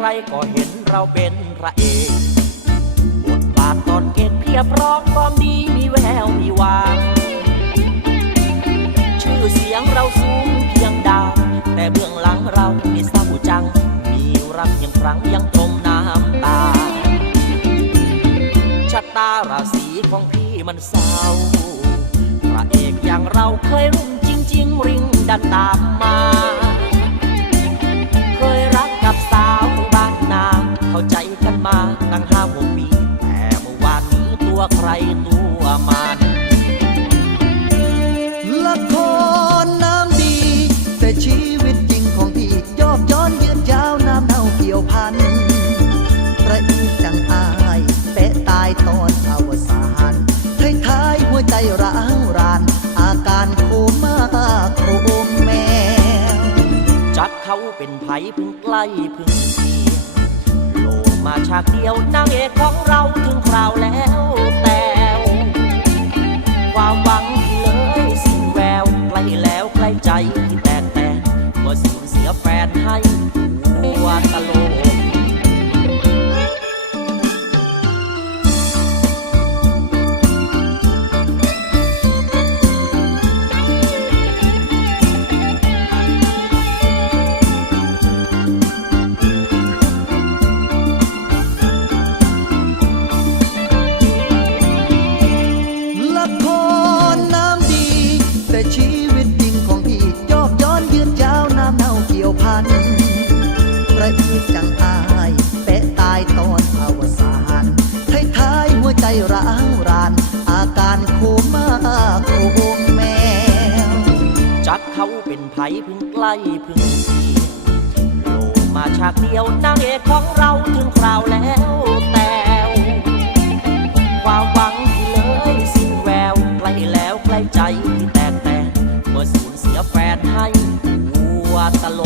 ใครก็เห็นเราเป็นพระเอกบทบาทตอนเกตเพียบพร้อมความดีมีแววมีวางชื่อเสียงเราสูงเพียงดาวแต่เบื้องหลังเรามีเศร้าจัง มีรักยังครั้งยังจมน้ำตาชะตาราศีของพี่มันเศร้าพระเอกอย่างเราเคยรุ่งจริง ๆ ริงดันตามมา มันละครน้ำดี แต่ชีวิตจริงของพี่ยอบย้อนยืนยาวน้ำเน่าเกี่ยวพันประอีจังอายเตะตายตอนอวสานท้ายท้ายๆหัวใจร้างราน อาการโคม่าโคมแมว จักเขาเป็นไผเพึ่งใกล้เพึ่งเสียโลมาฉากเดียวนางเอกของเราถึง ว ใจร้างราน อาการโคม่าโคมแมว จักเขาเป็นไผเพึ่งใกล้พึ่งเสียโลมาฉากเดียวนางเอกของเราถึงคราวแล้วแต่วความหวังที่เลยสิ้นแววใกล้แล้วใกล้ใจที่แตกแตนเมื่อสูญเสียแฟนให้หัวตะโล